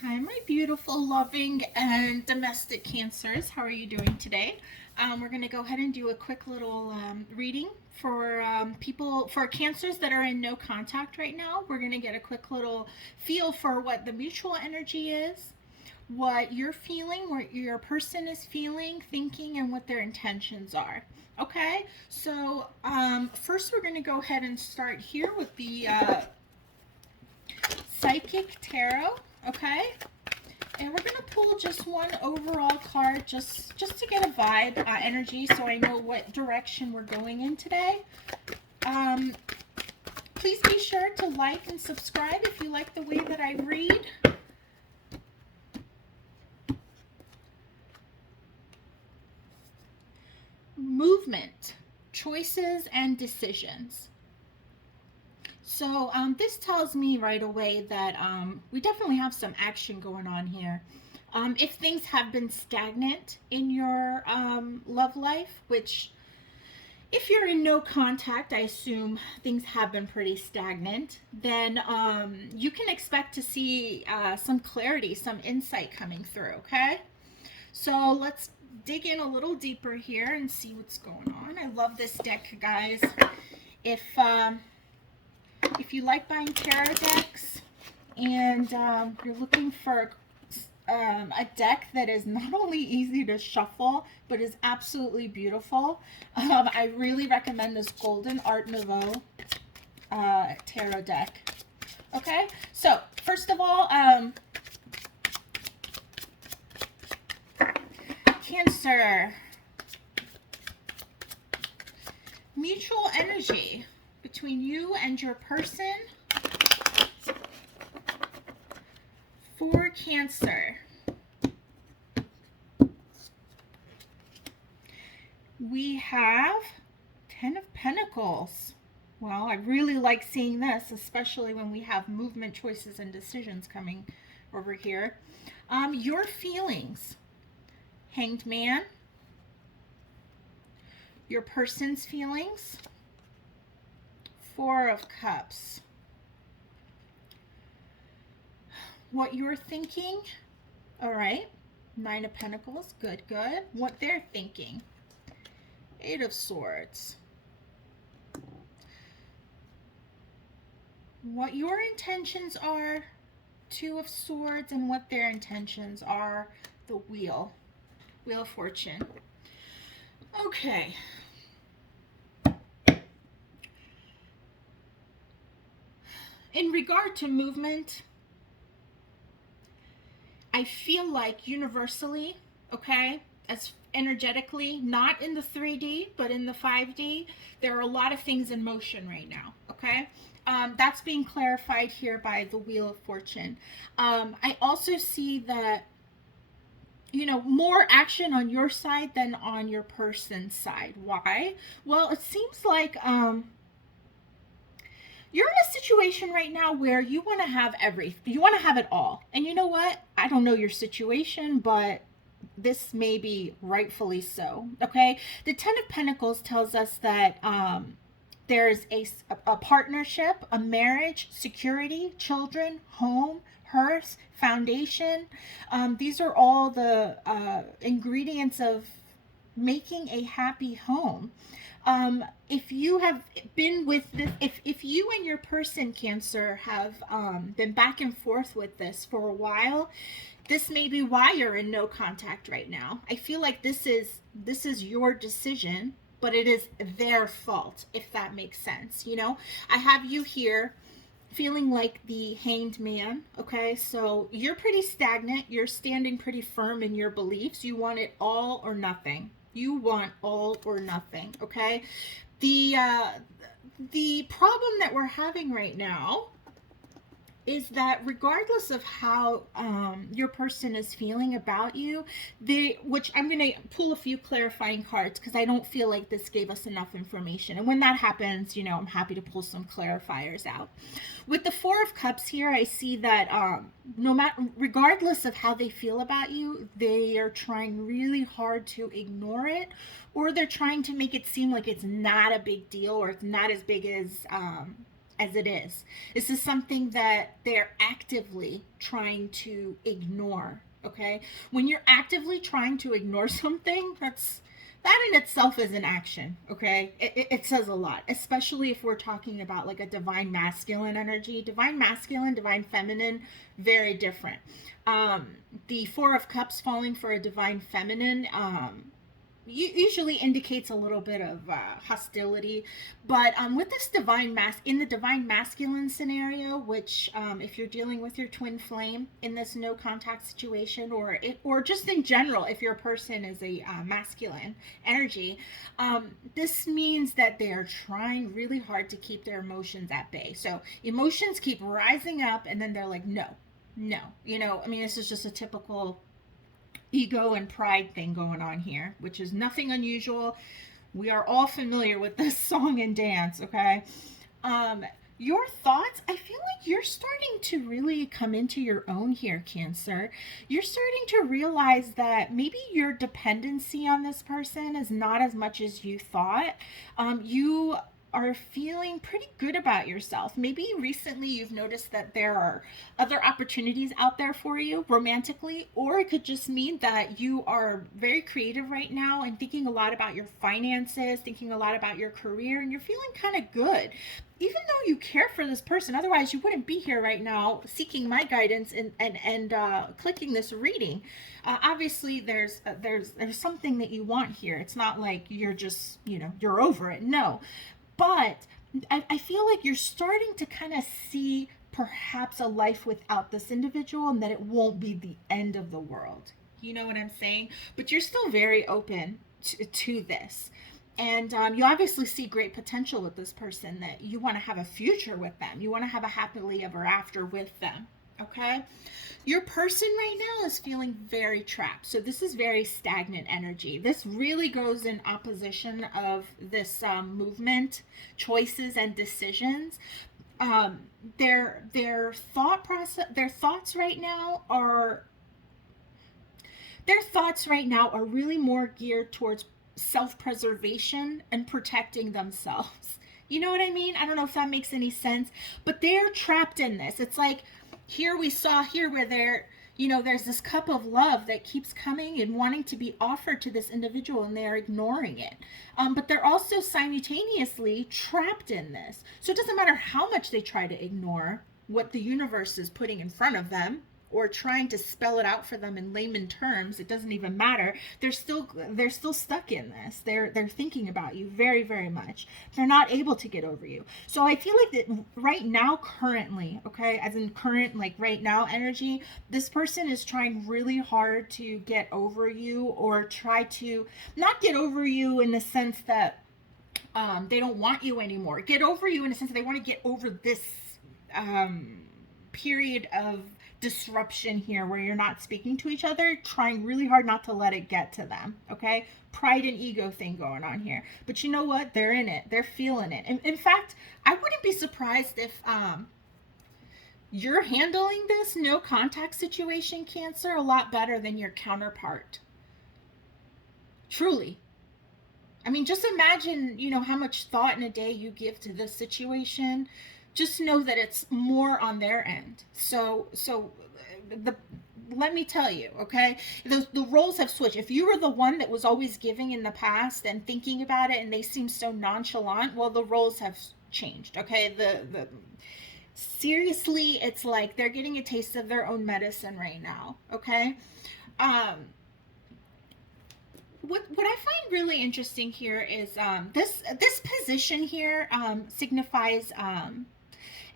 Hi, my beautiful, loving, and domestic Cancers. How are you doing today? We're going to go ahead and do a quick little reading for for Cancers that are in no contact right now. We're going to get a quick little feel for what the mutual energy is, what you're feeling, what your person is feeling, thinking, and what their intentions are. Okay, so first we're going to go ahead and start here with the Psychic Tarot. Okay, and we're gonna pull just one overall card, just to get a vibe, energy, so I know what direction we're going in today. Um, Please be sure to like and subscribe if you like the way that I read. Movement, choices, and decisions. So this tells me right away that we definitely have some action going on here. If things have been stagnant in your love life, which if you're in no contact, I assume things have been pretty stagnant, then you can expect to see some clarity, some insight coming through, okay? So let's dig in a little deeper here and see what's going on. I love this deck, guys. If if you like buying tarot decks and you're looking for a deck that is not only easy to shuffle but is absolutely beautiful, I really recommend this Golden Art Nouveau tarot deck. Okay, so first of all, Cancer, mutual energy between you and your person for Cancer. We have 10 of Pentacles. Well, I really like seeing this, especially when we have movement, choices, and decisions coming over here. Your feelings, Hanged Man. Your person's feelings, Four of Cups. What you're thinking, all right, Nine of Pentacles, good, good. What they're thinking, Eight of Swords. What your intentions are, Two of Swords, and what their intentions are, the Wheel of Fortune. Okay. In regard to movement, I feel like universally, okay, as energetically, not in the 3D, but in the 5D, there are a lot of things in motion right now, okay? That's being clarified here by the Wheel of Fortune. I also see that, you know, more action on your side than on your person's side. Why? Well, it seems like you're in a situation right now where you want to have everything. You want to have it all. And you know what? I don't know your situation, but this may be rightfully so. Okay? The Ten of Pentacles tells us that there's a partnership, a marriage, security, children, home, hearth, foundation. These are all the ingredients of making a happy home. If you have been with this, if you and your person, Cancer, have been back and forth with this for a while, this may be why you're in no contact right now. I feel like this is your decision, but it is their fault, if that makes sense. You know, I have you here feeling like the Hanged Man. Okay, so you're pretty stagnant. You're standing pretty firm in your beliefs. You want it all or nothing. You want all or nothing. Okay, the problem that we're having right now is that regardless of how your person is feeling about you, which I'm going to pull a few clarifying cards because I don't feel like this gave us enough information. And when that happens, you know, I'm happy to pull some clarifiers out. With the Four of Cups here, I see that no matter, regardless of how they feel about you, they are trying really hard to ignore it, or they're trying to make it seem like it's not a big deal, or it's not as big as as it is. This is something that they're actively trying to ignore. Okay, when you're actively trying to ignore something, that in itself is an action. Okay, it says a lot, especially if we're talking about like a divine masculine energy. Divine masculine, divine feminine, very different. The Four of Cups falling for a divine feminine usually indicates a little bit of hostility, but with this in the divine masculine scenario, which if you're dealing with your twin flame in this no contact situation, or just in general, if your person is a masculine energy, this means that they are trying really hard to keep their emotions at bay. So emotions keep rising up, and then they're like, no, I mean, this is just a typical ego and pride thing going on here, which is nothing unusual. We are all familiar with this song and dance, okay? Your thoughts, I feel like you're starting to really come into your own here, Cancer. You're starting to realize that maybe your dependency on this person is not as much as you thought. You are feeling pretty good about yourself. Maybe recently you've noticed that there are other opportunities out there for you romantically, or it could just mean that you are very creative right now and thinking a lot about your finances, thinking a lot about your career, and you're feeling kind of good. Even though you care for this person, otherwise you wouldn't be here right now seeking my guidance and clicking this reading. Obviously, there's something that you want here. It's not like you're just you're over it. No, but I feel like you're starting to kind of see perhaps a life without this individual, and that it won't be the end of the world. You know what I'm saying? But you're still very open to this. And you obviously see great potential with this person, that you want to have a future with them. You want to have a happily ever after with them. Okay? Your person right now is feeling very trapped. So this is very stagnant energy. This really goes in opposition of this movement, choices, and decisions. Their thought process, their thoughts right now are really more geared towards self-preservation and protecting themselves. You know what I mean? I don't know if that makes any sense, but they're trapped in this. It's like here where there's this cup of love that keeps coming and wanting to be offered to this individual, and they're ignoring it. But they're also simultaneously trapped in this. So it doesn't matter how much they try to ignore what the universe is putting in front of them, or trying to spell it out for them in layman terms. It doesn't even matter. They're still stuck in this. They're thinking about you very, very much. They're not able to get over you. So I feel like that right now, currently, okay, as in current, like right now energy, this person is trying really hard to get over you, or try to not get over you in the sense that they don't want you anymore. Get over you in the sense that they want to get over this period of disruption here where you're not speaking to each other, trying really hard not to let it get to them. Okay, pride and ego thing going on here. But you know what? They're in it. They're feeling it. In fact, I wouldn't be surprised if you're handling this no contact situation, Cancer, a lot better than your counterpart. Truly. I mean, just imagine, how much thought in a day you give to this situation. Just know that it's more on their end. Let me tell you, okay? The roles have switched. If you were the one that was always giving in the past and thinking about it, and they seem so nonchalant, well, the roles have changed, okay? Seriously, it's like they're getting a taste of their own medicine right now, okay? What I find really interesting here is this position here signifies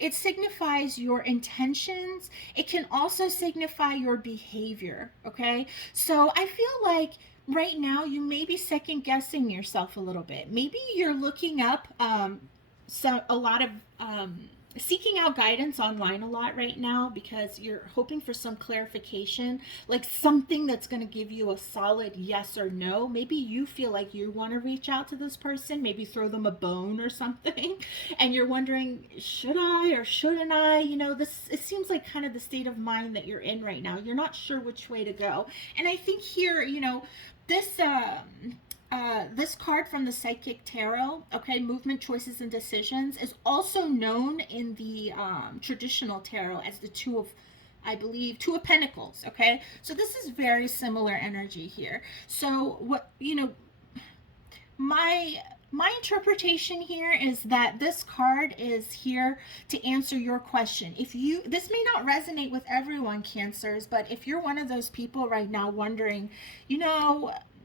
it signifies your intentions. It can also signify your behavior, okay? So I feel like right now you may be second guessing yourself a little bit. Maybe you're looking up a lot of seeking out guidance online a lot right now, because you're hoping for some clarification, like something that's going to give you a solid yes or no. Maybe you feel like you want to reach out to this person, maybe throw them a bone or something, and you're wondering, should I or shouldn't I? It seems like kind of the state of mind that you're in right now. You're not sure which way to go. And I think here, this This card from the Psychic Tarot, okay, movement, choices, and decisions, is also known in the traditional tarot as the Two of, I believe, Two of Pentacles, okay? So this is very similar energy here. So what, my interpretation here is that this card is here to answer your question. If you, this may not resonate with everyone, Cancers, but if you're one of those people right now wondering,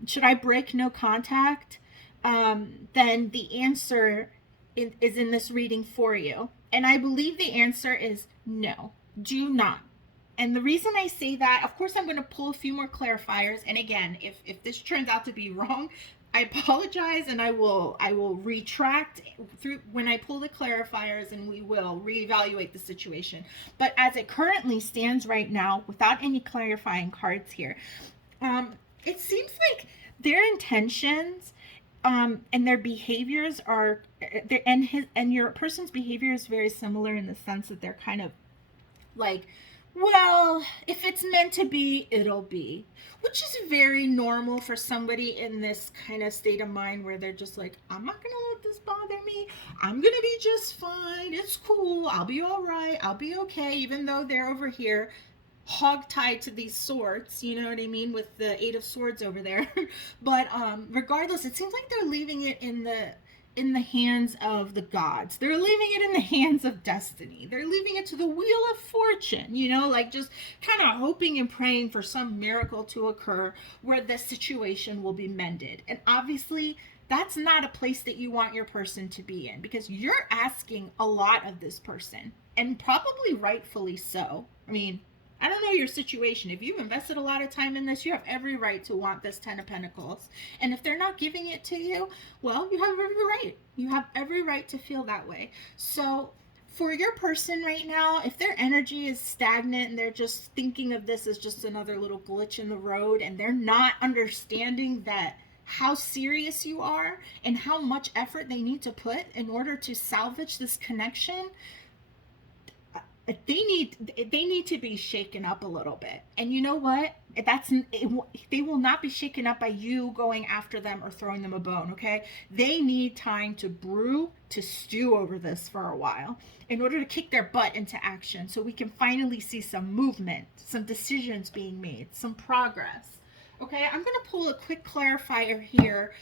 should I break no contact? Then the answer is in this reading for you. And I believe the answer is no, do not. And the reason I say that, of course, I'm going to pull a few more clarifiers. And again, if this turns out to be wrong, I apologize, and I will retract through when I pull the clarifiers, and we will reevaluate the situation. But as it currently stands right now, without any clarifying cards here, it seems like their intentions and their behaviors are, and your person's behavior is very similar in the sense that they're kind of like, well, if it's meant to be, it'll be, which is very normal for somebody in this kind of state of mind where they're just like, I'm not going to let this bother me. I'm going to be just fine. It's cool. I'll be all right. I'll be okay. Even though they're over here hog-tied to these swords, you know what I mean, with the Eight of Swords over there. But regardless, it seems like they're leaving it in the hands of the gods. They're leaving it in the hands of destiny. They're leaving it to the Wheel of Fortune, like just kind of hoping and praying for some miracle to occur where the situation will be mended. And obviously, that's not a place that you want your person to be in, because you're asking a lot of this person, and probably rightfully so. I mean, I don't know your situation. If you've invested a lot of time in this, you have every right to want this Ten of Pentacles. And if they're not giving it to you, well, you have every right. You have every right to feel that way. So for your person right now, if their energy is stagnant and they're just thinking of this as just another little glitch in the road, and they're not understanding that how serious you are and how much effort they need to put in order to salvage this connection, they need to be shaken up a little bit. And you know what? They will not be shaken up by you going after them or throwing them a bone, okay? They need time to brew, to stew over this for a while in order to kick their butt into action, so we can finally see some movement, some decisions being made, some progress. Okay, I'm going to pull a quick clarifier here.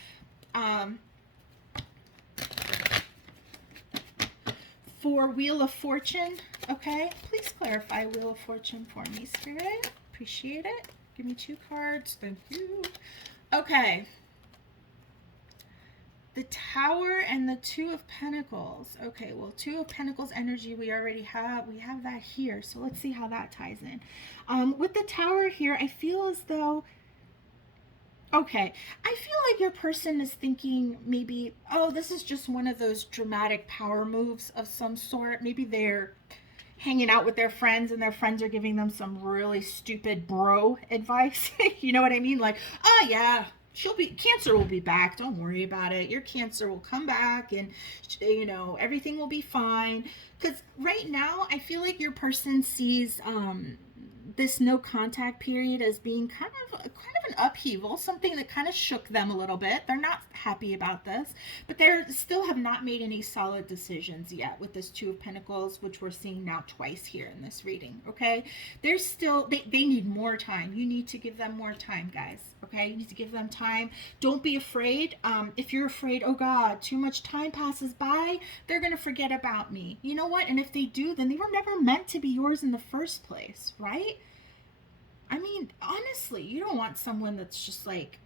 For Wheel of Fortune, okay? Please clarify Wheel of Fortune for me, Spirit. Appreciate it. Give me 2 cards. Thank you. Okay. The Tower and the Two of Pentacles. Okay, well, Two of Pentacles energy we already have. We have that here. So let's see how that ties in. With the Tower here, I feel as though, okay, I feel like your person is thinking maybe, oh, this is just one of those dramatic power moves of some sort. Maybe they're hanging out with their friends and their friends are giving them some really stupid bro advice. You know what I mean? Like, oh yeah, Cancer will be back. Don't worry about it. Your Cancer will come back and, everything will be fine. Because right now, I feel like your person sees this no contact period as being kind of an upheaval, something that kind of shook them a little bit. They're not happy about this, but they still have not made any solid decisions yet with this Two of Pentacles, which we're seeing now twice here in this reading. Okay, they're still, they need more time. You need to give them more time, guys. Okay, you need to give them time. Don't be afraid. If you're afraid, oh God, too much time passes by, they're gonna forget about me. You know what? And if they do, then they were never meant to be yours in the first place, right? I mean, honestly, you don't want someone that's just like,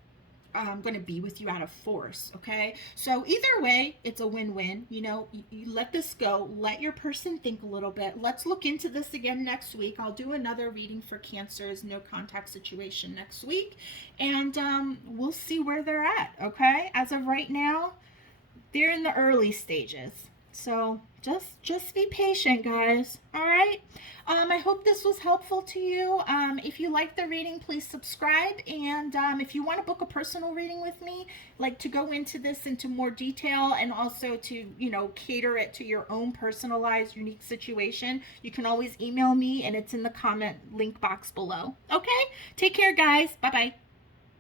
I'm going to be with you out of force, okay? So either way, it's a win-win. You let this go. Let your person think a little bit. Let's look into this again next week. I'll do another reading for Cancer's no contact situation next week, and we'll see where they're at, okay? As of right now, they're in the early stages. So just be patient, guys. All right. I hope this was helpful to you. If you like the reading, please subscribe. And if you want to book a personal reading with me, like to go into this into more detail and also to, cater it to your own personalized, unique situation, you can always email me, and it's in the comment link box below. Okay. Take care, guys. Bye-bye.